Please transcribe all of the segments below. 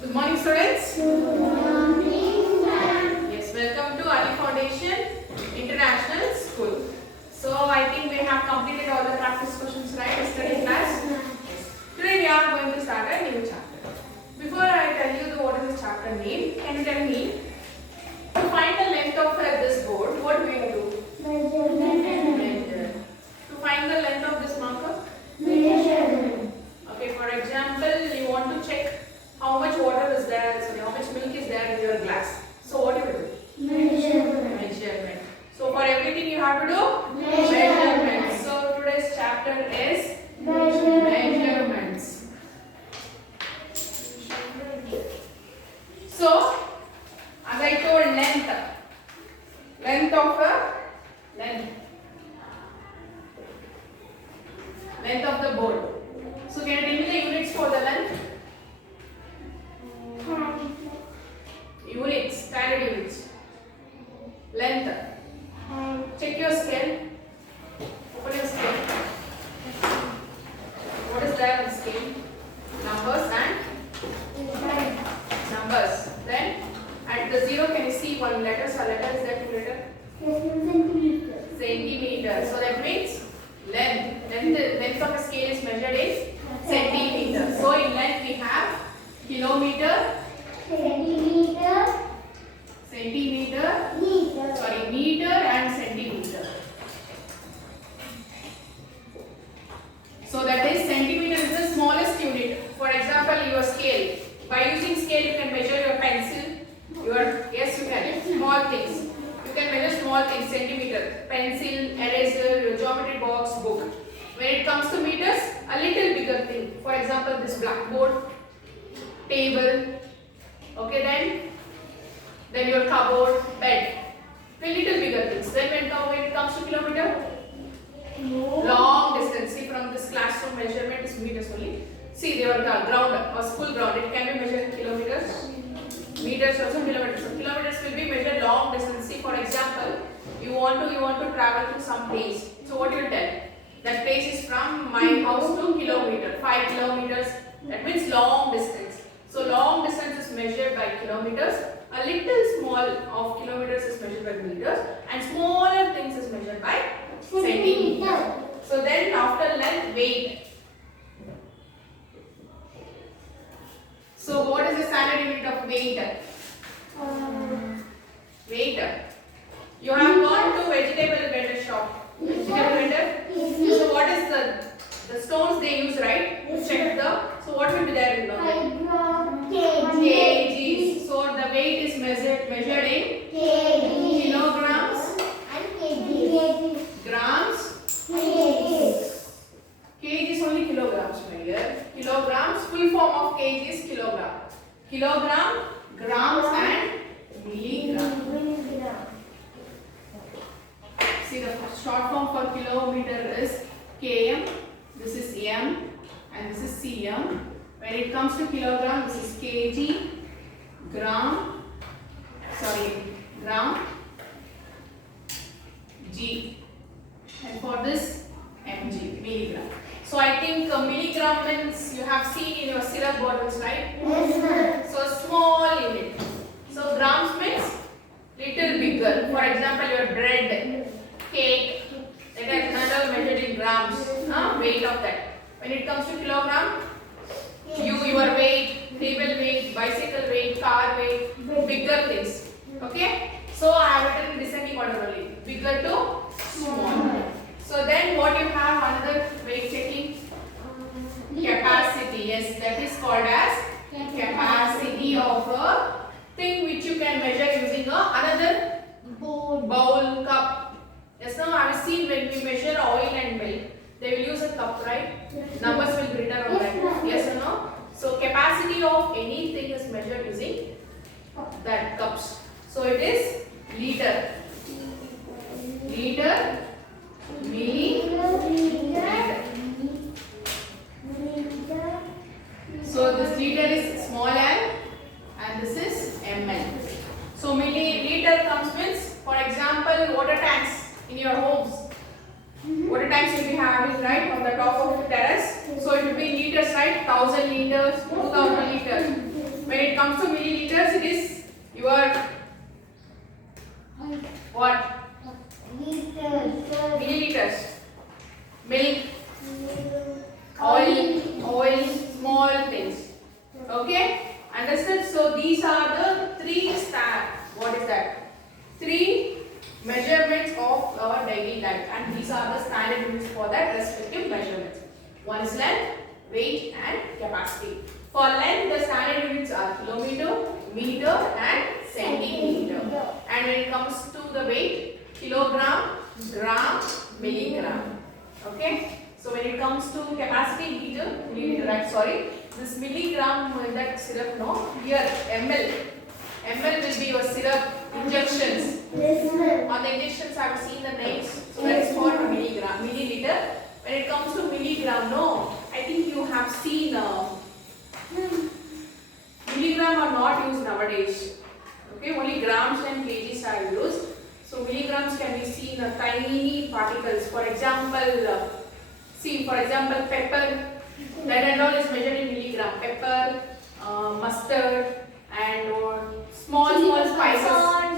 Good morning, students. Good morning, ma'am. Yes, welcome to Ali Foundation International School. So, I think we have completed all the practice questions, right? Yesterday class. Yes. Today we are going to start a new chapter. Before I tell you what is the chapter name, can you tell me to find the length of this board? What do we do? Measure. To find the length of this marker. Okay. For example, you want to check how much water is there, sorry, how much milk is there in your glass. So what do you do? Measurement. So for everything you have to do measurement. So today's chapter is measurements. So as I told, length of the board. So can you tell me the units for the length? Units, standard units. Length. Check your scale. Open your scale. What is there on the scale? Numbers and numbers. Then at the zero, can you see one letter? So letter is there, two letter? Centimeter. So that means length. Length of a scale is measured in centimeters. So in length we have kilometer, meter and centimeter. So that is centimeter is the smallest unit. For example, your scale. By using scale, you can measure your pencil. Yes, you can. Small things. You can measure small things. Centimeter, pencil, eraser, your geometry box, book. When it comes to meters, a little bigger thing. For example, this blackboard, table. Okay, then your cupboard, bed. A little bigger things. Then when it comes to kilometer, long distance. See, from this classroom measurement is meters only. See, your ground or school ground, it can be measured in kilometers. Meters also kilometers. So kilometers will be measured long distance. See, for example, you want to travel to some place. So what you tell? That place is from my house to kilometer. 5 kilometers. That means long distance. So long distance is measured by kilometers. A little small of kilometers is measured by meters, and smaller things is measured by centimeters. So then after length, weight. So what is the standard unit of weight? Weight. You have gone to vegetable vendor shop. Vegetable vendor. So what is the stones they use, right? Check so what will be there in the kgs. So the weight is measured in kilograms, grams, kg is only kilograms, my dear. Kilograms, full form of kg is kilogram. Kilogram, grams and milligram. See, the short form for kilometer is km. This is m and this is cm. When it comes to kilogram, this is kg, gram, g, and for this mg, milligram. So I think milligram means you have seen in your syrup bottles, right? So small unit. So grams means little bigger. For example, your bread, cake, that is another measured in grams. Weight of that. When it comes to kilogram, your weight, table weight, bicycle weight, car weight, bigger things. Okay? So I have written in descending order only. Bigger to small. So then what you have another weight checking? Capacity. Yes, that is called as capacity of a thing which you can measure using another bowl, cup. Yes, now I have seen when we measure oil and milk, they will use a cup, right? Numbers will be written on that. Yes or no? So capacity of anything is measured using that cups. So it is liter, milliliter. So this liter is small l and this is ml. So milliliter comes means, for example, water tanks in your homes. Water tanks will be having, right, on the top of the terrace. So it will be liters, right? 1000 liters, 2000 liters. When it comes to milliliters, it is your what? Milliliters. Milk, oil, small things. Okay? Understood? So these are the three what is that? Three measurements of our daily life, and these are the standard units for that respective measurements. One is length, weight, and capacity. For length, the standard units are kilometer, meter, and centimeter. And when it comes to the weight, kilogram, gram, milligram. Okay? So when it comes to capacity, milliliter, right? Sorry, this milligram that syrup, no? Here, ml. ml will be your syrup injections. On the injections, I have seen the names. So that's for milligram, milliliter. When it comes to milligram, no, I think you have seen milligram are not used nowadays. Okay, only grams and kgs are used. So milligrams can be seen tiny particles. For example, pepper. That and all is measured in milligram. Pepper, mustard, and small spices.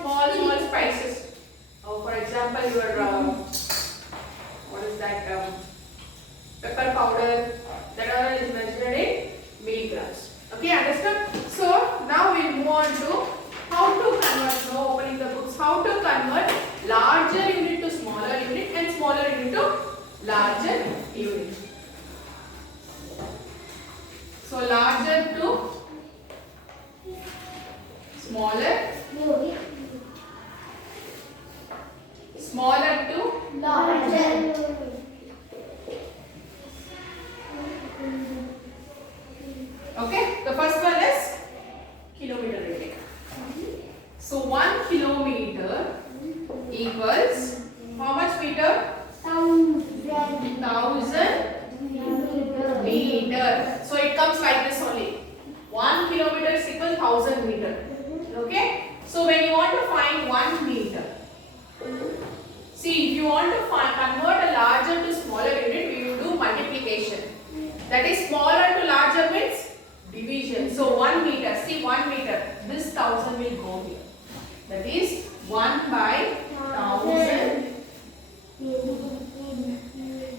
Small spices. For example, your what is that? Pepper powder. That all is measured in milligrams. Okay, understand? So now we move on to how to convert. Now opening the books. How to convert larger unit to smaller unit and smaller unit to larger unit. So larger to smaller, smaller to larger. Okay, the first one is kilometer rating. So 1 kilometer equals how much meter? 1000 meter. So it comes like this only. 1 kilometer is equal 1000 meter. Okay. So when you want to find 1 meter, see, if you want to convert a larger to smaller unit, we will do multiplication. That is, smaller to larger means division. So 1 meter. See, 1 meter. This 1000 will go here. That is 1 by 1000.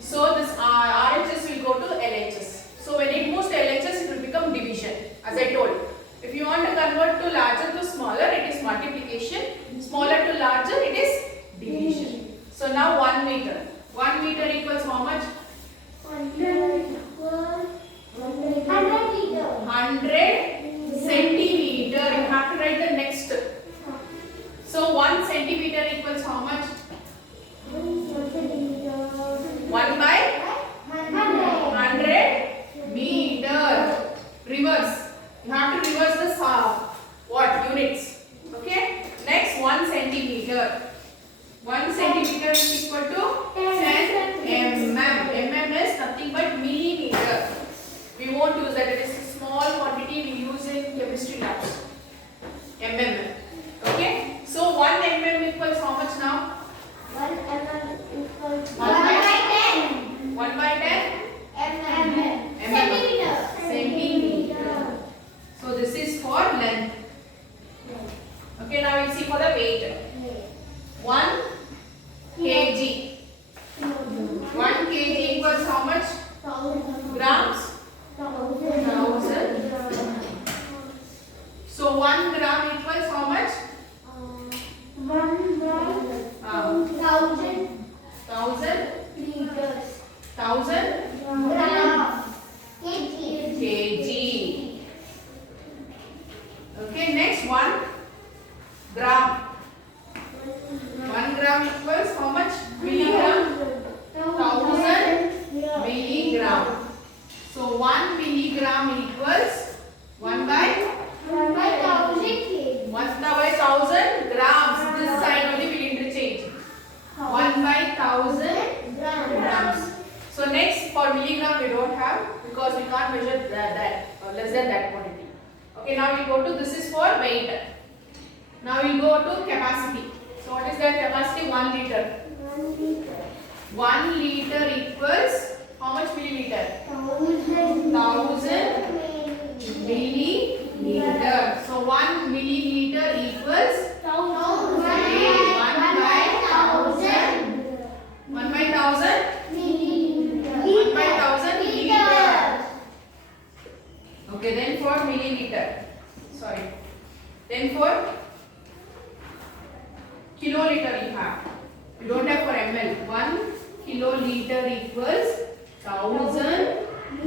So this RHS will go to LHS. So when it moves to LHS, it will become division. As I told, if you want to convert to larger to smaller, it is multiplication. Smaller to larger, it is division. So now 1 meter. 1 meter equals how much? 100 centimeter. You have to write the next. So 1 centimeter equals how much? 1 by 100 meter. Reverse. You have to reverse the what units. Okay. Next 1 centimeter. 1 centimeter is equal to 10 mm. Mm is nothing but millimeter. We won't use that. It is a small quantity we use in chemistry labs. Mm. Okay. So 1 mm equals how much now? 1 mm equals 1 by 10. 1 by 10 mm. Centimeter. Centimeter. So this is for length. Okay, now we'll see for the weight. 1 kg. 1 kg equals how much? Grams? 1000. So 1 gram equals how much? 1000 liters. 1000 kg. Okay, next 1 gram. 1 gram equals how much? Milligram? 1000 milligram. So 1 milligram equals 1 by 1 by 1000 grams. This side only will interchange. 1 by 1000 grams. So next for milligram we don't have because we can't measure that or less than that quantity. Okay, now we go to, this is for weight. Now we go to capacity. So what is that capacity? 1 liter. 1 liter equals how much milliliter? 1000 milliliter.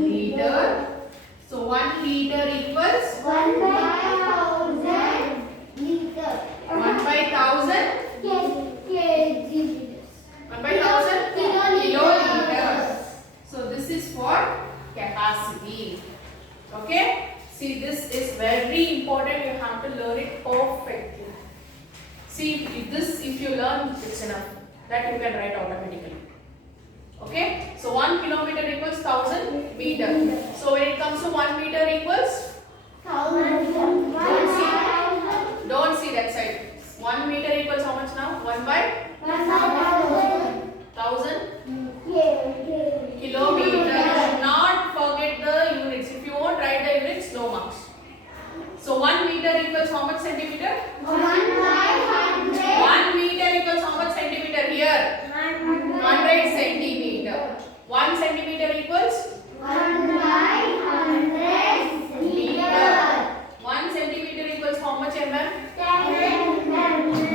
liter. So 1 liter equals 1 by 1000 liter. 1 by 1000. kg. 1 by 1000 Kiloliters. kiloliters. So this is for capacity. Okay. See, this is very important. You have to learn it perfectly. See, if you learn, it's enough. That you can write automatically. Okay. So 1 kilometer equals 1000 meter. So when it comes to 1 meter equals, don't see that side. 1 meter equals how much now? 1 by 1000 kilometer. You should not forget the units. If you won't write the units, no marks. So 1 meter equals how much centimeter? 1 meter equals how much centimeter here? 100 centimeter. 1 centimeter equals liter. 1 centimeter equals how much mm?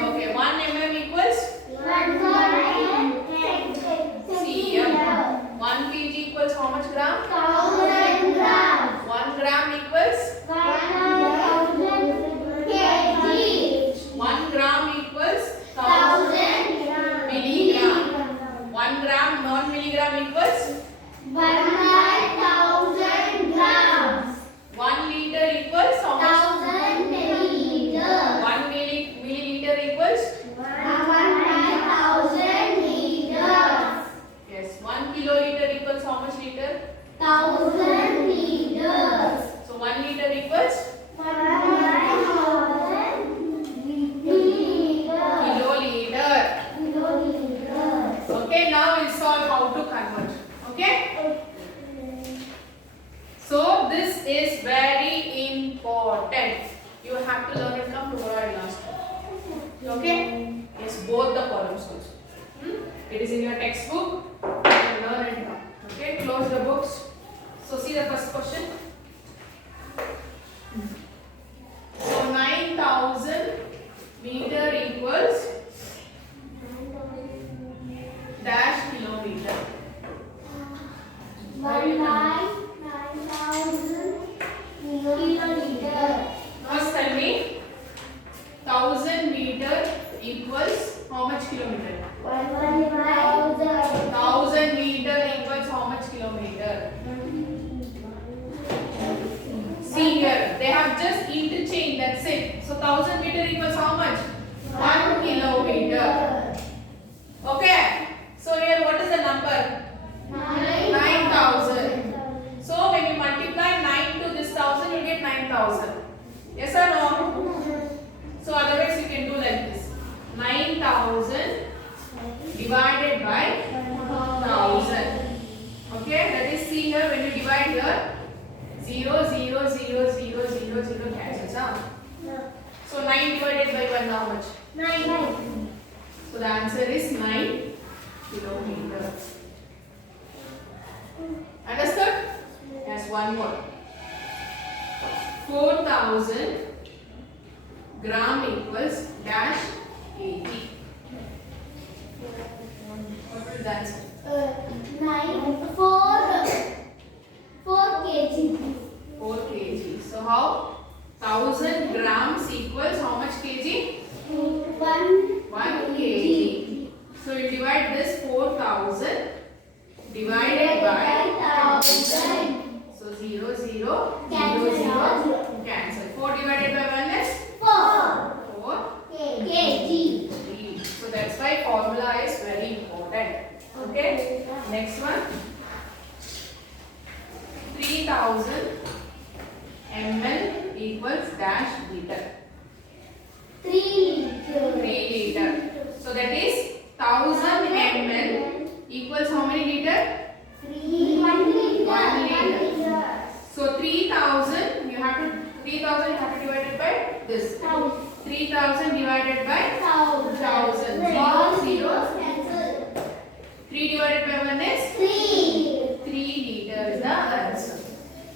Okay, 1 mm equals cm. 1 kg equals how much gram? 1 gram equals 1 gram equals 1000 milligram. 1 gram non-milligram equals 1 liter equals how much? 1 milliliter equals yes. 1 kiloliter equals how much liter? 1000 liters. So 1 liter equals kiloliter. Okay, now we'll solve how to convert. Okay. So this is very important. You have to learn it from tomorrow and last. Okay? Yes, both the columns also. It is in your textbook. You can learn it now. Okay, close the books. So see the first question. So 9000 meter equals dash kilometer. kiloliter. First tell me 1000 meter equals how much kilometer? 1000 meter equals how much kilometer? See here, they have just interchanged, that's it. So 1000 meter equals how much? 1 kilometer. Okay. So here what is the number? 9000. So when you multiply 9 to this 1000, you get 9000. Yes or no? So otherwise you can do like this. 9000 divided by 1000. Okay, that is see here when you divide here 0 0 0 0 0 0 cancels out. So 9 divided by 1 how much? 9. So the answer is 9 kilometers. Understood? Yes, one more. 4000 gram equals dash kg. What will the answer? 4 kg. 4 kg. So how? 1000 grams equals how much kg? 1 kg. So you divide this 4000 divided by 1000. So 0 0 0 0 cancel. 4 divided by 1 is 4 kg. So that's why formula is very important. Okay. Next one. 3000 ml equals dash liter. 3 liter. So that is 1000 ml equals how many liter? 1 liter. So 3000 you have to divide it by this. 3000 divided by 1000. 0 3 divided by 1 is 3 liter is the answer.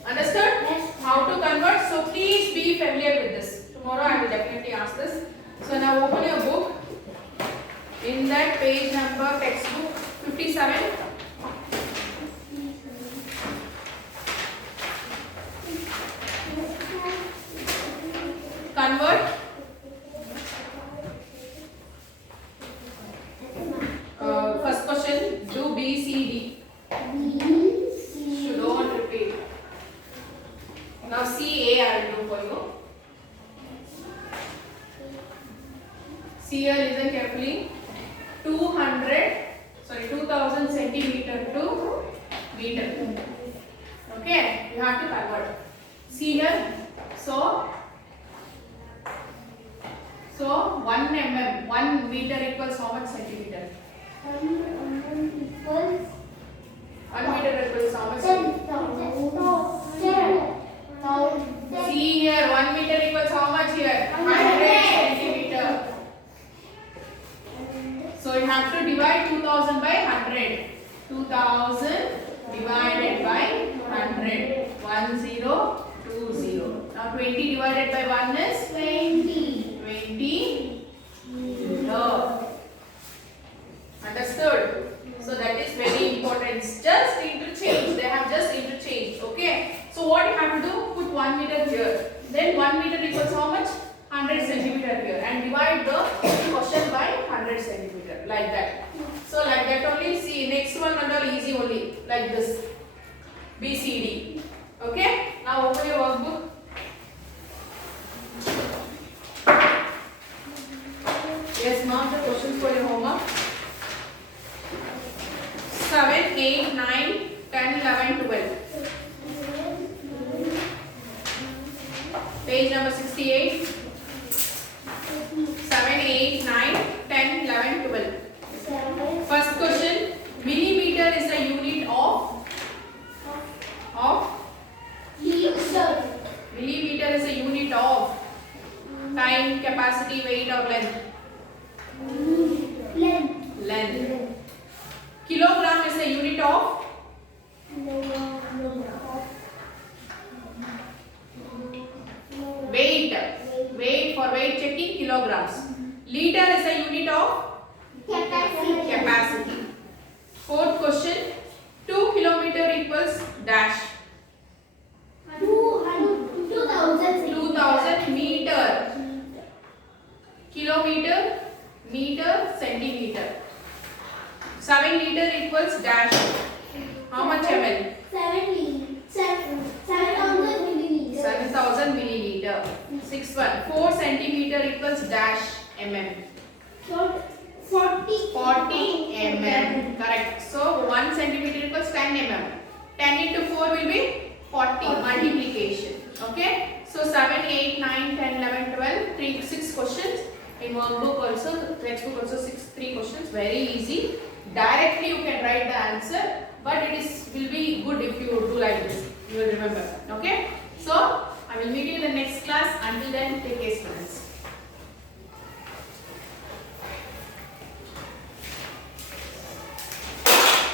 Understood? Yes. How to convert? So please be familiar with this. Tomorrow I will definitely ask this. So now open your book. In that page number textbook 57. word. First question, do B, C, D. You don't repeat. Now C, A I will do for you. See here, listen carefully. 2000 centimeter to meter. Okay, you have to convert. See here. So 1 mm, 1 meter equals how much centimeter? 1 meter equals how much centimeter? See here, 1 meter equals how much here? 100 centimeter. So you have to divide 2000 by 100. 2000 divided by 100. 1020. Now 20 divided by 1 is 20 meter. Understood? So that is very important. Just interchange. They have just interchanged. Okay. So what you have to do? Put 1 meter here. Then 1 meter equals how much? 100 centimeter here. And divide the question by 100 centimeter. Like that. So like that only. See, next one and all easy only. Like this. B, C, D. Okay. Now open your workbook. Yes, mark the questions for your homework. 7, 8, 9, 10, 11, 12. Page number 68. 7, 8, 9, 10, 11, 12. First question. Millimeter is a unit of millimeter is a unit of time, capacity, weight or length. Length. Kilogram is a unit of weight. Weight for weight checking, kilograms. Liter is a unit of capacity. Fourth question. 2 kilometer equals dash. 2000 meter. Kilometer, meter, centimeter. 7 liter equals dash. How much ml? 7000 milliliter. 6 1. 4 centimeter equals dash mm. 40 mm. Correct. So 1 centimeter equals 10 mm. 10 into 4 will be 40. Multiplication. Okay. So 7, 8, 9, 10, 11, 12. 6 questions. In workbook also, textbook also 3 questions. Very easy. Directly you can write the answer, but will be good if you do like this. You will remember. Okay. So I will meet you in the next class. Until then, take care, students.